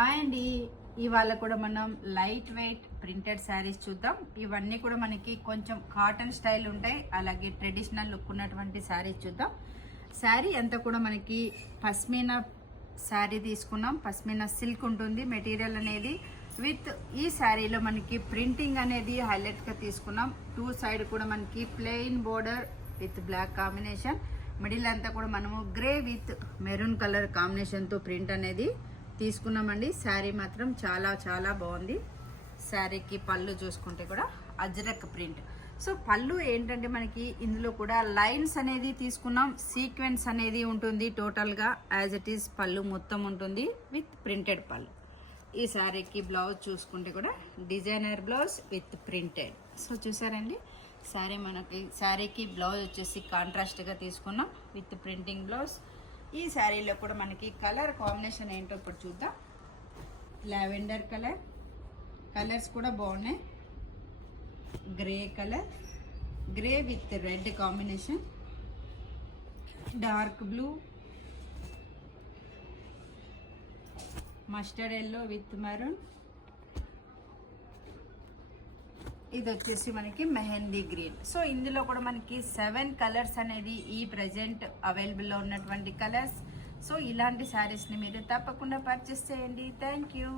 Hi అండి, ఇవాళ కూడా మనం లైట్ వెయిట్ ప్రింటెడ్ శారీస్ చూద్దాం. ఇవన్నీ కూడా మనకి కొంచెం కాటన్ స్టైల్ ఉంటాయి, అలాగే ట్రెడిషనల్ లుక్ ఉన్నటువంటి శారీస్ చూద్దాం. శారీ అంతా కూడా మనకి పస్మినా శారీ తీసుకున్నాం. పస్మినా సిల్క్ ఉంటుంది మెటీరియల్ అనేది. విత్ ఈ శారీలో మనకి ప్రింటింగ్ అనేది హైలైట్గా తీసుకున్నాం. టూ సైడ్ కూడా మనకి plain border with black combination, middle అంతా కూడా మనము గ్రే విత్ మెరూన్ కలర్ కాంబినేషన్తో ప్రింట్ అనేది తీసుకున్నామండి. శారీ మాత్రం చాలా చాలా బాగుంది. శారీకి పళ్ళు చూసుకుంటే కూడా అజ్రక్ ప్రింట్. సో పళ్ళు ఏంటంటే మనకి ఇందులో కూడా లైన్స్ అనేది తీసుకున్నాం, సీక్వెన్స్ అనేది ఉంటుంది. టోటల్గా యాజ్ ఇట్ ఈస్ పళ్ళు మొత్తం ఉంటుంది విత్ ప్రింటెడ్ పళ్ళు. ఈ శారీకి బ్లౌజ్ చూసుకుంటే కూడా designer blouse with printed. So చూసారండి, శారీకి బ్లౌజ్ వచ్చేసి కాంట్రాస్ట్గా తీసుకున్నాం విత్ ప్రింటింగ్ బ్లౌజ్. ఈ శారీలో కూడా మనకి కలర్ కాంబినేషన్ ఏంటో ఇప్పుడు చూద్దాం. లావెండర్ కలర్, కలర్స్ కూడా బాగున్నాయి. Grey colour, grey with red combination, dark blue, mustard yellow with maroon, ఇది వచ్చేసి మనకి మెహందీ గ్రీన్. సో ఇందులో కూడా మనకి 7 కలర్స్ అనేది ఈ ప్రజెంట్ అవైలబుల్లో ఉన్నటువంటి కలర్స్. సో ఇలాంటి శారీస్ని మీరు తప్పకుండా పర్చేస్ చేయండి. Thank you.